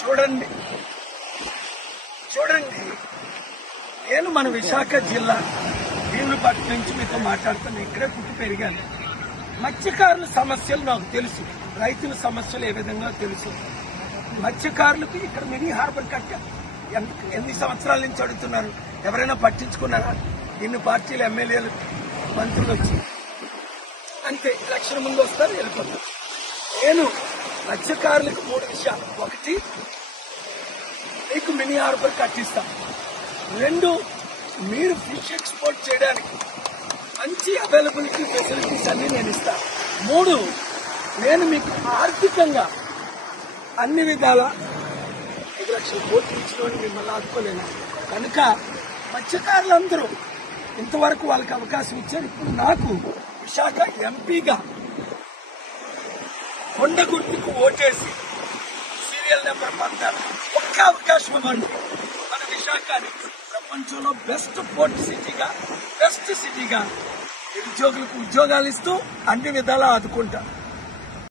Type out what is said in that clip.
చూడండి చూడండి, నేను మన విశాఖ జిల్లా భీములపట్నం నుంచి మీతో మాట్లాడుతాను. ఇక్కడే పుట్టి పెరిగాను. మత్స్యకారుల సమస్యలు నాకు తెలుసు, రైతుల సమస్యలు ఏ విధంగా తెలుసు. మత్స్యకారులకు ఇక్కడ మినీ హార్బర్ కట్టారు. ఎన్ని సంవత్సరాల నుంచి అడుగుతున్నారు, ఎవరైనా పట్టించుకున్నారా? ఇన్ని పార్టీలు ఎమ్మెల్యేలు మంత్రులు వచ్చి అంతే ఎలక్షన్ ముందు వస్తారు, వెళ్ళిపోతారు. నేను మత్స్యకారులకు 3 విషయాలు: 1, మీకు మినీ హార్బర్ కట్టిస్తాం. 2, మీరు ఫిష్ ఎక్స్పోర్ట్ చేయడానికి మంచి అవైలబిలిటీ ఫెసిలిటీస్ అన్ని నేను ఇస్తాను. 3, నేను మీకు ఆర్థికంగా అన్ని విధాల 5 లక్షల కోట్లు ఇచ్చిన మిమ్మల్ని ఆదుకోలేను. కనుక మత్స్యకారులందరూ ఇంతవరకు వాళ్ళకి అవకాశం ఇచ్చారు. ఇప్పుడు నాకు విశాఖ ఎంపీగా కొండ గుర్తుకు ఓటేసి సీరియల్ నెంబర్ 14 ఒక్క అవకాశం ఇవ్వండి. మన విశాఖని ప్రపంచంలో బెస్ట్ పోర్ట్ సిటీగా, బెస్ట్ సిటీగా నిరుద్యోగులకు ఉద్యోగాలు ఇస్తూ అన్ని విధాలా ఆదుకుంటారు.